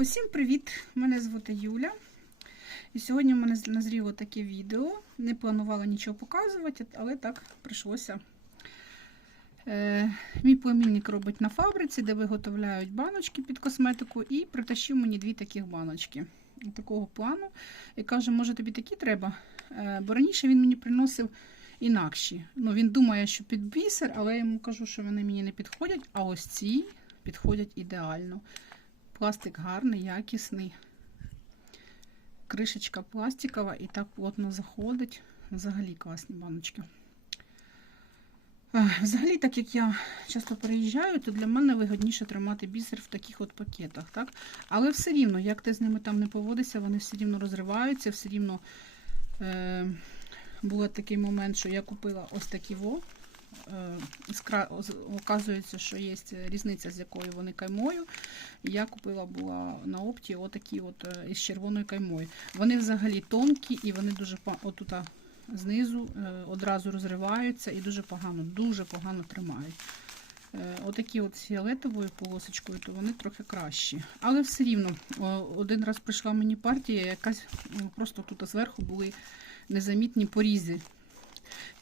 Усім привіт! Мене звати Юля. І сьогодні в мене назріло таке відео. Не планувала нічого показувати, але так прийшлося. Е, мій племінник робить на фабриці, де виготовляють баночки під косметику, і притащив мені дві таких баночки такого плану. І каже, може тобі такі треба? Е, бо раніше він мені приносив інакші. Ну, він думає, що під бісер, але я йому кажу, що вони мені не підходять, а ось ці підходять ідеально. Пластик гарний, якісний. Кришечка пластикова і так плотно заходить. Взагалі класні баночки. Взагалі, так як я часто переїжджаю, то для мене вигодніше тримати бісер в таких от пакетах. Так? Але все рівно, як ти з ними там не поводишся, вони все рівно розриваються, все рівно е, був такий момент, що я купила ось такі во. Е, оказується, що є різниця, з якою вони каймою. Я купила була на опті отакі от е, із червоною каймою. Вони взагалі тонкі і вони дуже отут знизу е, одразу розриваються і дуже погано, дуже погано тримають. Отакі от з фіолетовою полосочкою, то вони трохи кращі. Але все рівно, один раз прийшла мені партія, якась просто тут зверху були незамітні порізи.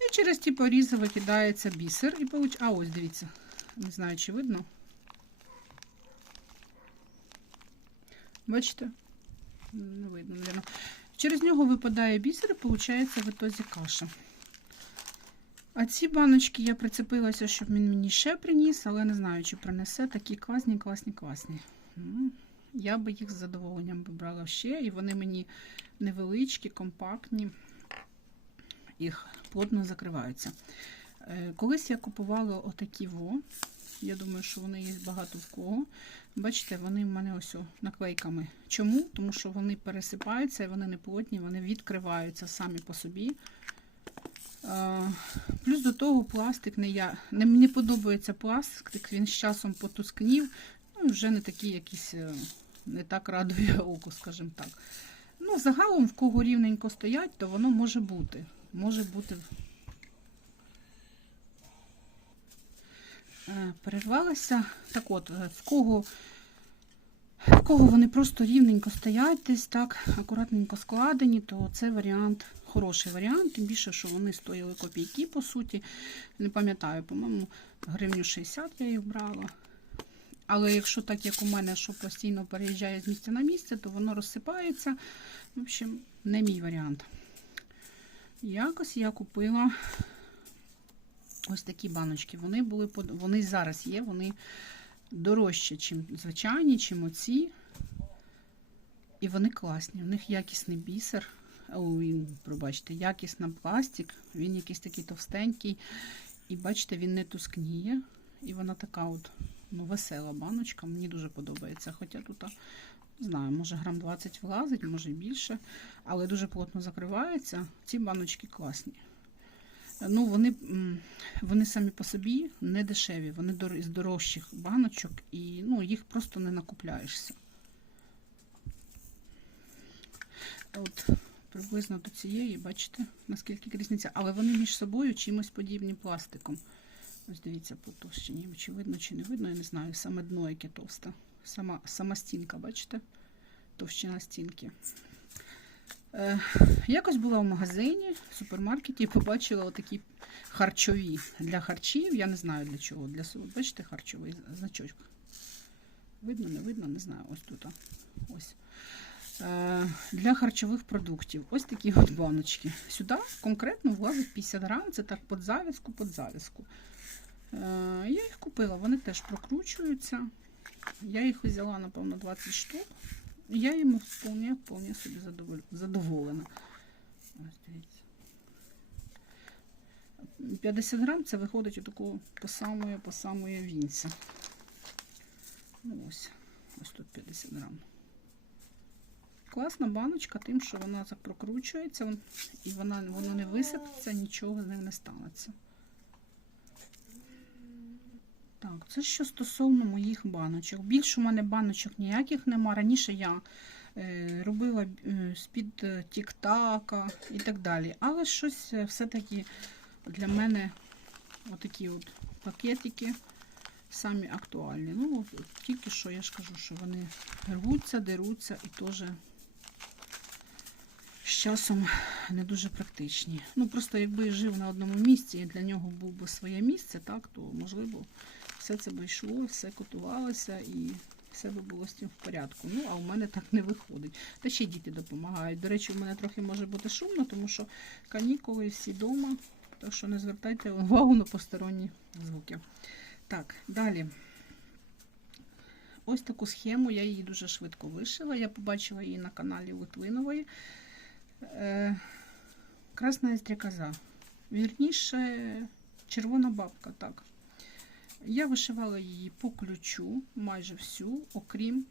І через ті порізи викидається бісер і получ... А ось дивіться. Не знаю, чи видно. Бачите? Не видно, мабуть. Через нього випадає бісер і виходить в ітозі каша. А ці баночки я прицепилася, щоб він мені ще приніс, але не знаю, чи принесе. Такі класні, класні, класні. Я би їх з задоволенням брала ще, і вони мені невеличкі, компактні їх плотно закриваються. Е, Колись я купувала отакі во. Я думаю, що вони є багато в кого. Бачите, вони в мене ось наклейками. Чому? Тому що вони пересипаються і вони не плотні, вони відкриваються самі по собі. Е, Плюс до того пластик не я. Не мені подобається пластик, він з часом потускнів, ну, вже не такий якийсь, е, не так радує око, скажімо так. Ну, загалом, в кого рівненько стоять, то воно може бути. Може бути. Е, Перервалася. Так от, е, в кого, в кого вони просто рівненько стоять, десь так, акуратненько складені, то це варіант, хороший варіант, тим більше, що вони стояли копійки, по суті. Не пам'ятаю, по-моєму, гривню 60 я їх брала. Але якщо так, як у мене, що постійно переїжджає з місця на місце, то воно розсипається. В общем, не мій варіант. Якось я купила ось такі баночки. Вони були вони зараз є, вони дорожчі, чим звичайні, чим оці. І вони класні. У них якісний бісер. Ой, пробачте, якісний пластик. Він якийсь такий товстенький. І бачите, він не тускніє. І вона така от ну, весела баночка. Мені дуже подобається. Хоча тут, не знаю, може грам 20 влазить, може більше. Але дуже плотно закривається. Ці баночки класні. Ну, вони, вони самі по собі не дешеві, вони з дорожчих баночок і ну, їх просто не накупляєшся. От приблизно до цієї, бачите, наскільки різниця. Але вони між собою чимось подібні пластиком. Ось дивіться по товщині, чи видно, чи не видно, я не знаю. Саме дно, яке товсте. Сама, сама стінка, бачите? Товщина стінки. Е, якось була в магазині, в супермаркеті і побачила отакі харчові для харчів. Я не знаю для чого. Для, бачите, харчовий значок. Видно, не видно, не знаю. Ось тут. Ось. Е, для харчових продуктів. Ось такі от баночки. Сюди конкретно влазить 50 грам, це так під завязку, під завязку. Е, я їх купила, вони теж прокручуються. Я їх взяла, напевно, 20 штук. Я йому вполне, вполне собі задоволена. Ось дивіться. 50 грам це виходить отаку по самої, по самої вінця. Ну ось, ось тут 50 грам. Класна баночка, тим, що вона так прокручується і вона, воно не висипеться, нічого з ним не станеться. Так, це що стосовно моїх баночок. Більше у мене баночок ніяких нема. Раніше я е, робила е, з-під е, тік-така і так далі. Але щось все-таки для мене отакі от пакетики самі актуальні. Ну, от тільки що я ж кажу, що вони рвуться, деруться і теж з часом не дуже практичні. Ну, просто якби жив на одному місці і для нього був би своє місце, так, то можливо все це би йшло, все котувалося і все би було з цим в порядку. Ну, а у мене так не виходить. Та ще діти допомагають. До речі, у мене трохи може бути шумно, тому що канікули всі вдома. Так що не звертайте увагу на посторонні звуки. Так, далі. Ось таку схему, я її дуже швидко вишила. Я побачила її на каналі Литвинової. Е, Красна стрікоза. Вірніше, червона бабка, так. Я вишивала її по ключу, майже всю, окрім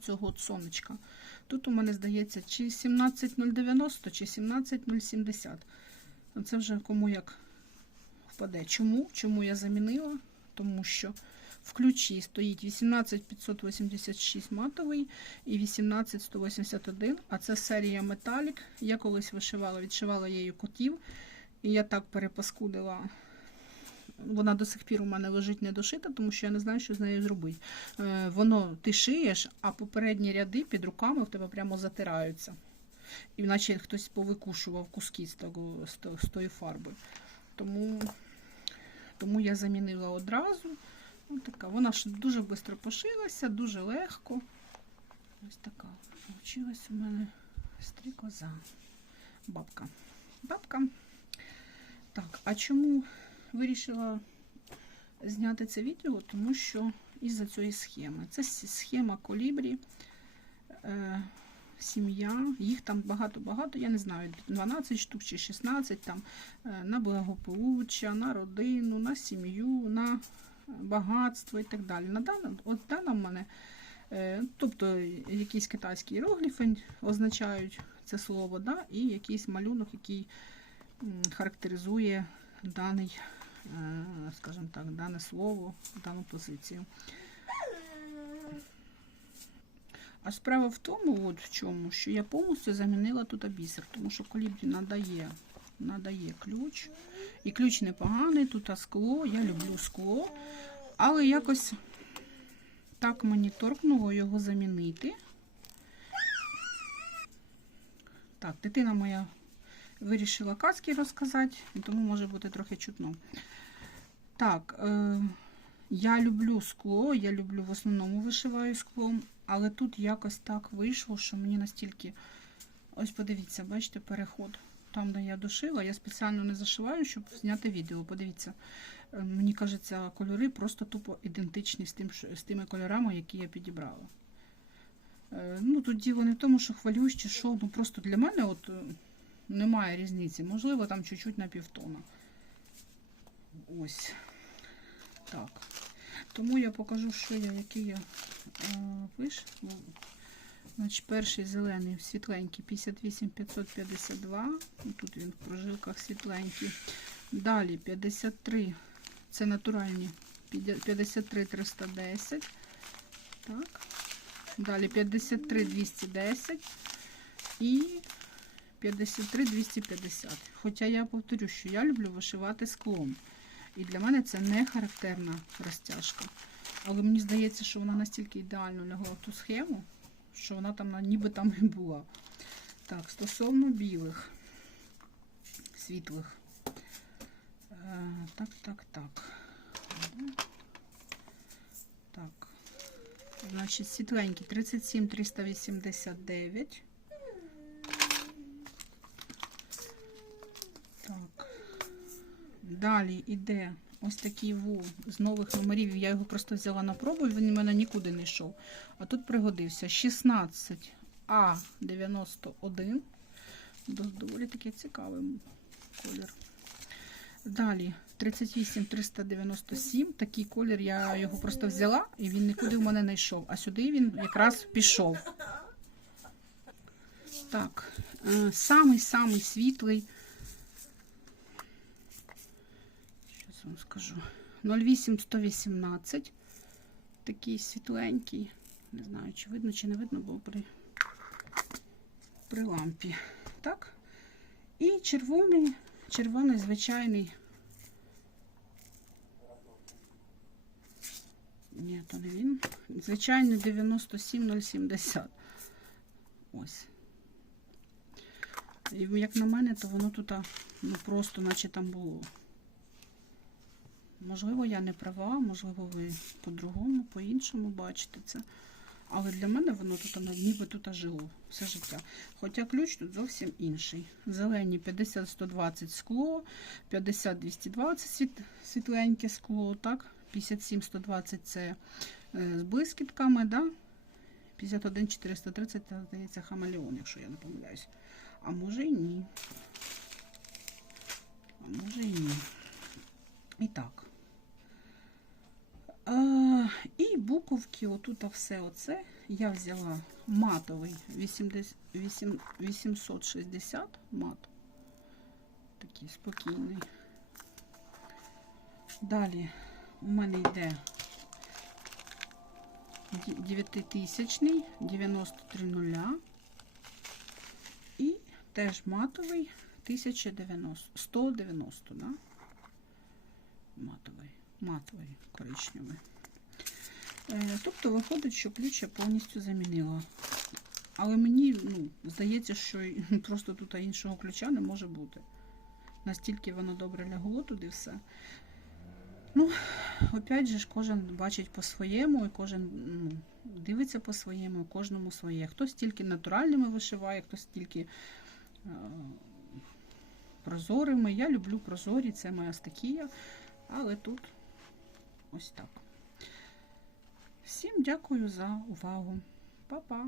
цього сонечка. Тут у мене здається, чи 17090, чи 17070. Це вже кому як впаде. Чому? Чому я замінила? Тому що в ключі стоїть 18586 матовий і 18181, а це серія Металік. Я колись вишивала, відшивала її котів, і я так перепаскудила. Вона до сих пір у мене лежить недошита, тому що я не знаю, що з нею зробити. Е, воно ти шиєш, а попередні ряди під руками в тебе прямо затираються. І наче хтось повикушував куски з, того, з, тої фарби. Тому, тому я замінила одразу. Ось така. Вона ж дуже швидко пошилася, дуже легко. Ось така. Получилась у мене стрікоза. Бабка. Бабка. Так, а чому вирішила зняти це відео? Тому що із-за цієї схеми. Це схема колібрі. Е, сім'я, їх там багато-багато, я не знаю, 12 штук чи 16 там е, на благополуччя, на родину, на сім'ю, на багатство і так далі. На даному, от дана в мене, е, тобто якісь китайські іерогліфи означають це слово, да, і якийсь малюнок, який характеризує даний, е, скажімо так, дане слово, дану позицію. А справа в тому, от в чому, що я повністю замінила тут бісер, тому що колібрі надає, надає ключ. І ключ непоганий, тут скло, я люблю скло. Але якось так мені торкнуло його замінити. Так, дитина моя вирішила казки розказати, тому може бути трохи чутно. Так, е, я люблю скло, я люблю в основному вишиваю склом, але тут якось так вийшло, що мені настільки. Ось подивіться, бачите, переход. Там, де я дошила, я спеціально не зашиваю, щоб зняти відео. Подивіться, Е, мені кажеться, кольори просто тупо ідентичні з, тим, з тими кольорами, які я підібрала. Е, Ну, тут діло не в тому, що хвалююсь чи що, ну просто для мене от е, немає різниці. Можливо, там чуть-чуть на півтона. Ось. Так. Тому я покажу, що я, який я е, виш. Ну, Значить, перший зелений світленький 58 552. Ну, Тут він в прожилках світленький. Далі 53. Це натуральні. 53 310. Так. Далі 53 210 і 53 250. Хоча я повторю, що я люблю вишивати склом. І для мене це не характерна розтяжка. Але мені здається, що вона настільки ідеально лягла в ту схему, що вона там ніби там і була. Так, стосовно білих, світлих. Е, так, так, так. Так. Значить, світленький 37 389. Так. Далі йде ось такий ву з нових номерів. Я його просто взяла на пробу, він в мене нікуди не йшов. А тут пригодився 16 А91. Доволі такий цікавий колір. Далі 38 397. Такий колір я його просто взяла і він нікуди в мене не йшов. А сюди він якраз пішов. Так, е, самий-самий світлий. Скажу. 08118. Такий світленький. Не знаю, чи видно, чи не видно, бо при, при лампі. Так. І червоний, червоний звичайний Ні, то не він. Звичайний 97070. Ось. І як на мене, то воно тут ну, просто, наче там було. Можливо, я не права, можливо, ви по-другому, по-іншому бачите це. Але для мене воно тут ніби тут жило все життя. Хоча ключ тут зовсім інший. Зелені 50-120 скло, 50-220 світ, світленьке скло, так? 57-120 це е, з блискітками, да? 51-430, це, здається, хамелеон, якщо я не помиляюсь. А може і ні. А може і ні. І так. І буковки, отут все оце я взяла матовий 80, 8, 860 мат. Такий спокійний. Далі у мене йде 9000 93 нуля. І теж матовий 1090, 190, да? Матовий, матовий коричневий. Е, тобто виходить, що ключ я повністю замінила. Але мені ну, здається, що просто тут іншого ключа не може бути. Настільки воно добре лягло туди все. Ну, опять же кожен бачить по-своєму, і кожен ну, дивиться по-своєму, кожному своє. Хтось тільки натуральними вишиває, хтось тільки е, прозорими. Я люблю прозорі, це моя стихія, але тут ось так. Всім дякую за увагу. Па-па!